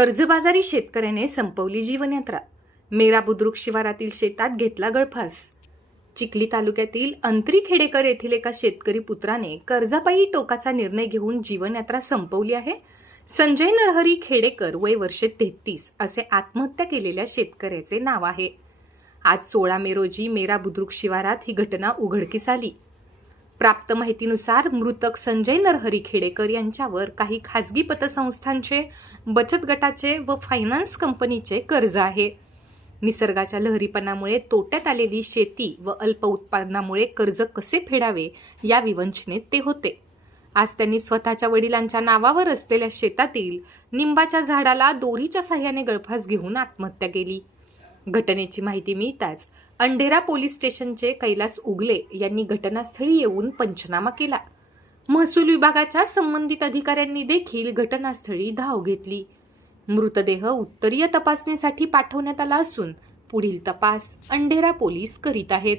कर्जबाजारी शेतकऱ्याने संपवली जीवनयात्रा. मेरा बुद्रुक शिवारातील शेतात घेतला गळफास. चिखली तालुक्यातील अंतरी खेडेकर येथील एका शेतकरी पुत्राने कर्जापायी टोकाचा निर्णय घेऊन जीवनयात्रा संपवली आहे. संजय नरहरी खेडेकर वय वर्षे तेहतीस असे आत्महत्या केलेल्या शेतकऱ्याचे नाव आहे. आज सोळा मे रोजी मेरा बुद्रुक शिवारात ही घटना उघडकीस आली. प्राप्त माहितीनुसार मृतक संजय नरहरी खेडेकर यांच्यावर काही खाजगी पतसंस्थांचे बचत गटाचे व फायनान्स कंपनीचे कर्ज आहे. निसर्गाच्या लहरीपणामुळे तोट्यात आलेली शेती व अल्प उत्पादनामुळे कर्ज कसे फेडावे या विवंचनेत ते होते. आज त्यांनी स्वतःच्या वडिलांच्या नावावर असलेल्या शेतातील निंबाच्या झाडाला दोरीच्या साह्याने गळफास घेऊन आत्महत्या केली. घटनेची माहिती मिळताच अंढेरा पोलीस स्टेशनचे कैलास उगले यांनी घटनास्थळी येऊन पंचनामा केला. महसूल विभागाच्या संबंधित अधिकाऱ्यांनी देखील घटनास्थळी धाव घेतली. मृतदेह उत्तरीय तपासणीसाठी पाठवण्यात आला असून पुढील तपास अंढेरा पोलीस करीत आहेत.